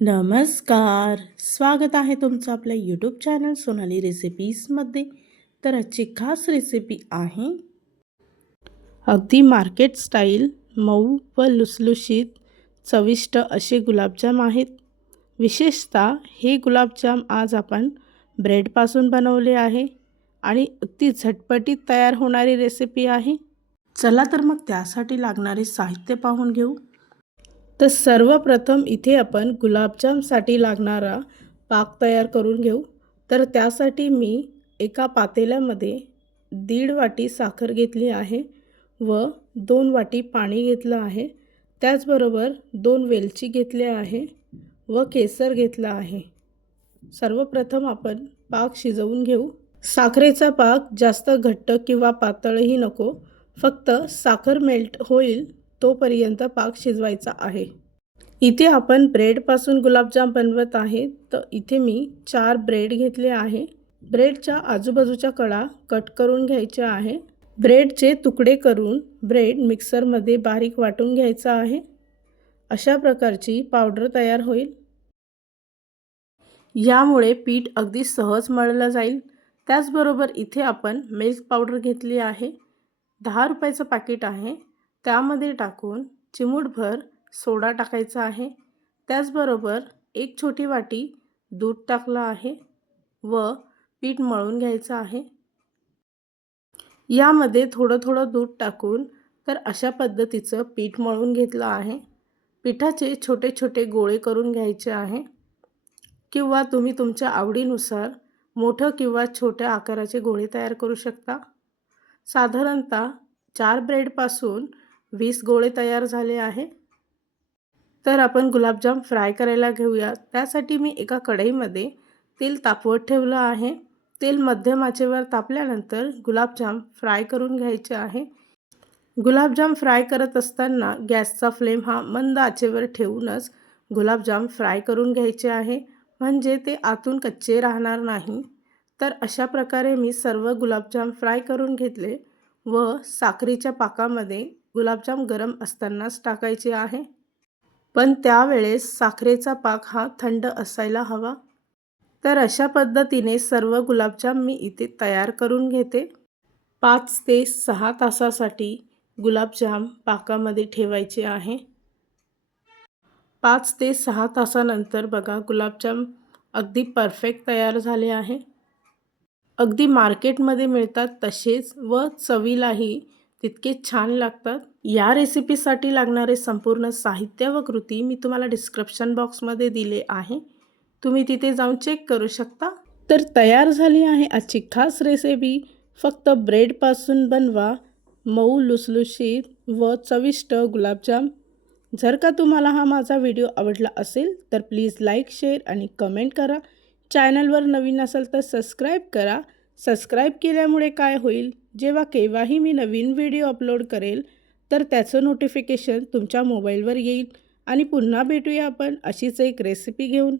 नमस्कार. स्वागत आहे तुमचं आपल्या यूट्यूब चॅनल सोनाली रेसिपीजमध्ये तर आजची खास रेसिपी आहे अगदी मार्केट स्टाईल मऊ व लुसलुशीत चविष्ट असे गुलाबजाम आहेत. विशेषतः हे गुलाबजाम आज आपण ब्रेडपासून बनवले आहे आणि अगदी झटपटीत तयार होणारी रेसिपी आहे. चला तर मग त्यासाठी लागणारे साहित्य पाहून घेऊ. तर सर्वप्रथम इथे आपण गुलाबजामसाठी लागणारा पाक तयार करून घेऊ. तर त्यासाठी मी एका पातेल्यामध्ये दीड वाटी साखर घेतली आहे व दोन वाटी पाणी घेतलं आहे. त्याचबरोबर दोन वेलची घेतले आहे व केसर घेतला आहे. सर्वप्रथम आपण पाक शिजवून घेऊ. साखरेचा पाक जास्त घट्ट किंवा पातळही नको फक्त साखर मेल्ट होईल. तोपर्यंत पाक शिजवायचा आहे. इथे आपण ब्रेडपासून गुलाबजाम बनवत आहे. तर इथे मी चार ब्रेड घेतले आहे. ब्रेडच्या आजूबाजूच्या कडा कट करून घ्यायच्या आहे. ब्रेडचे तुकडे करून ब्रेड मिक्सरमध्ये बारीक वाटून घ्यायचा आहे. अशा प्रकारची पावडर तयार होईल. यामुळे पीठ अगदी सहज मळलं जाईल. त्याचबरोबर इथे आपण मिल्क पावडर घेतली आहे. दहा रुपयाचं पाकिट आहे. त्यामध्ये टाकून चिमूटभर सोडा टाकायचा आहे. त्याचबरोबर एक छोटी वाटी दूध टाकलं आहे व पीठ मळून घ्यायचं आहे. यामध्ये थोडं थोडं दूध टाकून तर अशा पद्धतीचं पीठ मळून घेतलं आहे. पिठाचे छोटे छोटे गोळे करून घ्यायचे आहे. किंवा तुम्ही तुमच्या आवडीनुसार मोठं किंवा छोट्या आकाराचे गोळे तयार करू शकता. साधारणतः चार ब्रेडपासून वीस गोळे तयार झाले आहे. तर आपण गुलाबजाम फ्राय करायला घेऊया. त्यासाठी मी एका कढईमध्ये तेल तापवत ठेवलं आहे. तेल मध्यम आचेवर तापल्यानंतर गुलाबजाम फ्राय करून घ्यायचे आहे. गुलाबजाम फ्राय करत असताना गॅसचा फ्लेम हा मंद आचेवर ठेवूनच गुलाबजाम फ्राय करून घ्यायचे आहे. म्हणजे ते आतून कच्चे राहणार नाही. तर अशा प्रकारे मी सर्व गुलाबजाम फ्राय करून घेतले व साखरेच्या पाकामध्ये गुलाबजाम गरम असतानाच टाकायचे आहे. पण त्यावेळेस साखरेचा पाक हा थंड असायला हवा. तर अशा पद्धतीने सर्व गुलाबजाम मी इथे तयार करून घेते. पाच ते सहा तासासाठी गुलाबजाम पाकामध्ये ठेवायचे आहे. पाच ते सहा तासानंतर बघा गुलाबजाम अगदी परफेक्ट तयार झाले आहे. अगदी मार्केटमध्ये मिळतात तसेच व चवीलाही तितके छान लागतात. या रेसिपीसाठी लागणारे संपूर्ण साहित्य व कृती मी तुम्हाला डिस्क्रिप्शन बॉक्समध्ये दिले आहे. तुम्ही तिथे जाऊन चेक करू शकता. तर तयार झाली आहे आजची खास रेसिपी फक्त ब्रेडपासून बनवा. मऊ लुसलुशीत व चविष्ट गुलाबजाम. जर का तुम्हाला हा माझा व्हिडिओ आवडला असेल तर प्लीज लाईक शेअर आणि कमेंट करा. चॅनलवर नवीन असेल तर सबस्क्राईब करा. सबस्क्राईब केल्यामुळे काय होईल? जेव्हा केव्हाही मी नवीन व्हिडिओ अपलोड करेल तर त्याचं नोटिफिकेशन तुमच्या मोबाईलवर येईल. आणि पुन्हा भेटूया आपण अशीच एक रेसिपी घेऊन.